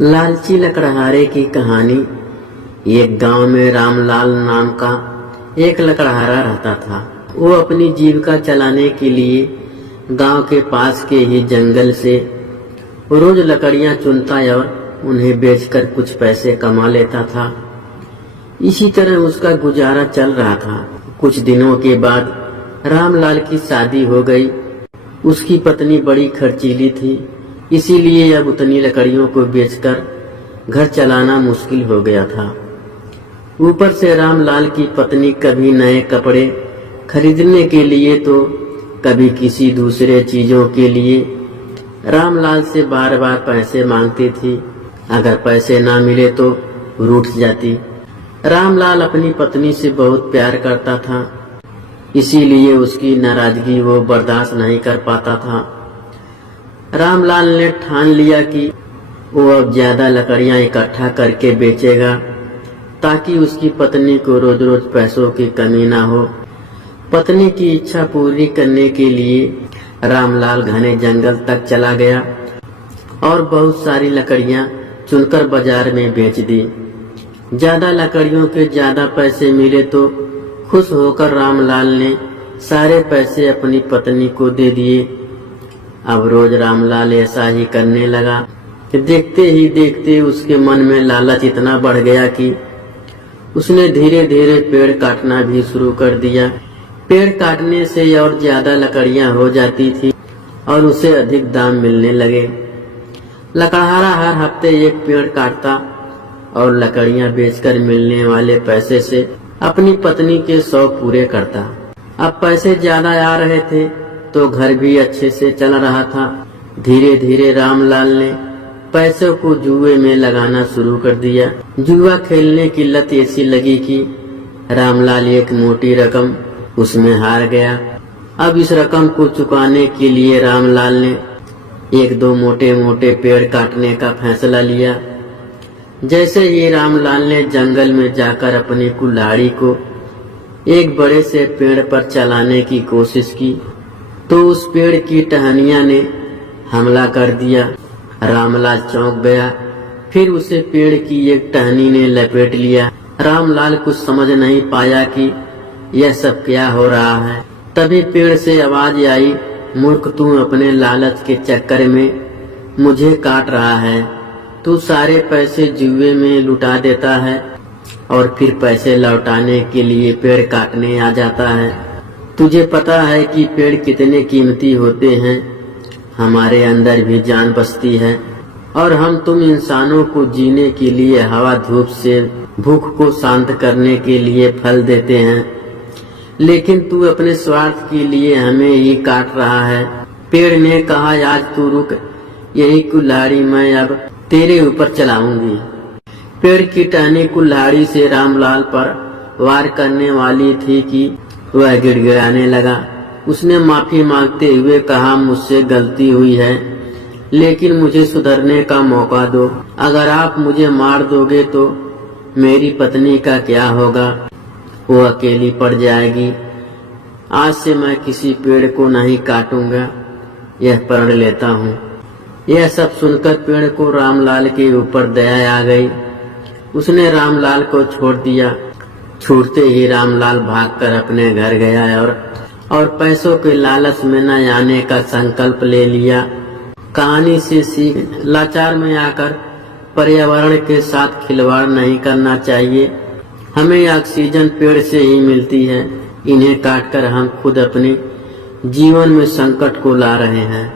लालची लकड़हारे की कहानी। एक गांव में रामलाल नाम का एक लकड़हारा रहता था। वो अपनी जीविका चलाने के लिए गांव के पास के ही जंगल से रोज लकड़ियां चुनता और उन्हें बेचकर कुछ पैसे कमा लेता था। इसी तरह उसका गुजारा चल रहा था। कुछ दिनों के बाद रामलाल की शादी हो गई। उसकी पत्नी बड़ी खर्चीली थी, इसीलिए अब उतनी लकड़ियों को बेचकर घर चलाना मुश्किल हो गया था। ऊपर से रामलाल की पत्नी कभी नए कपड़े खरीदने के लिए तो कभी किसी दूसरे चीजों के लिए रामलाल से बार बार पैसे मांगती थी। अगर पैसे ना मिले तो रूठ जाती। रामलाल अपनी पत्नी से बहुत प्यार करता था, इसीलिए उसकी नाराजगी वो बर्दाश्त नहीं कर पाता था। रामलाल ने ठान लिया कि वो अब ज्यादा लकड़ियां इकट्ठा करके बेचेगा ताकि उसकी पत्नी को रोज रोज पैसों की कमी ना हो। पत्नी की इच्छा पूरी करने के लिए रामलाल घने जंगल तक चला गया और बहुत सारी लकड़ियां चुनकर बाजार में बेच दी। ज्यादा लकड़ियों के ज्यादा पैसे मिले तो खुश होकर रामलाल ने सारे पैसे अपनी पत्नी को दे दिए। अब रोज रामलाल ऐसा ही करने लगा कि देखते ही देखते उसके मन में लालच इतना बढ़ गया कि उसने धीरे धीरे पेड़ काटना भी शुरू कर दिया। पेड़ काटने से और ज्यादा लकड़ियां हो जाती थी और उसे अधिक दाम मिलने लगे। लकड़हारा हर हफ्ते एक पेड़ काटता और लकड़ियां बेचकर मिलने वाले पैसे से अपनी पत्नी के शौक पूरे करता। अब पैसे ज्यादा आ रहे थे तो घर भी अच्छे से चल रहा था। धीरे धीरे रामलाल ने पैसों को जुए में लगाना शुरू कर दिया। जुआ खेलने की लत ऐसी लगी कि रामलाल एक मोटी रकम उसमें हार गया। अब इस रकम को चुकाने के लिए रामलाल ने एक दो मोटे मोटे पेड़ काटने का फैसला लिया। जैसे ही रामलाल ने जंगल में जाकर अपनी कुल्हाड़ी को एक बड़े से पेड़ पर चलाने की कोशिश की तो उस पेड़ की टहनियां ने हमला कर दिया। रामलाल चौंक गया, फिर उसे पेड़ की एक टहनी ने लपेट लिया। रामलाल कुछ समझ नहीं पाया कि यह सब क्या हो रहा है। तभी पेड़ से आवाज आई, मूर्ख, तू अपने लालच के चक्कर में मुझे काट रहा है। तू सारे पैसे जुए में लुटा देता है और फिर पैसे लौटाने के लिए पेड़ काटने आ जाता है। तुझे पता है कि पेड़ कितने कीमती होते हैं। हमारे अंदर भी जान बसती है और हम तुम इंसानों को जीने के लिए हवा धूप से भूख को शांत करने के लिए फल देते हैं, लेकिन तू अपने स्वार्थ के लिए हमें ही काट रहा है। पेड़ ने कहा, आज तू रुक, यही कुल्हाड़ी मैं अब तेरे ऊपर चलाऊंगी। पेड़ की टहनी कुल्हाड़ी से रामलाल पर वार करने वाली थी कि वह गिड़गिड़ाने लगा। उसने माफी मांगते हुए कहा, मुझसे गलती हुई है, लेकिन मुझे सुधरने का मौका दो। अगर आप मुझे मार दोगे तो मेरी पत्नी का क्या होगा? वो अकेली पड़ जाएगी। आज से मैं किसी पेड़ को नहीं काटूंगा, यह प्रण लेता हूँ। यह सब सुनकर पेड़ को रामलाल के ऊपर दया आ गई। उसने रामलाल को छोड़ दिया। छूटते ही रामलाल भागकर अपने घर गया और पैसों के लालच में न आने का संकल्प ले लिया। कहानी से सीख, लाचार में आकर पर्यावरण के साथ खिलवाड़ नहीं करना चाहिए। हमें ऑक्सीजन पेड़ से ही मिलती है, इन्हें काटकर हम खुद अपने जीवन में संकट को ला रहे हैं।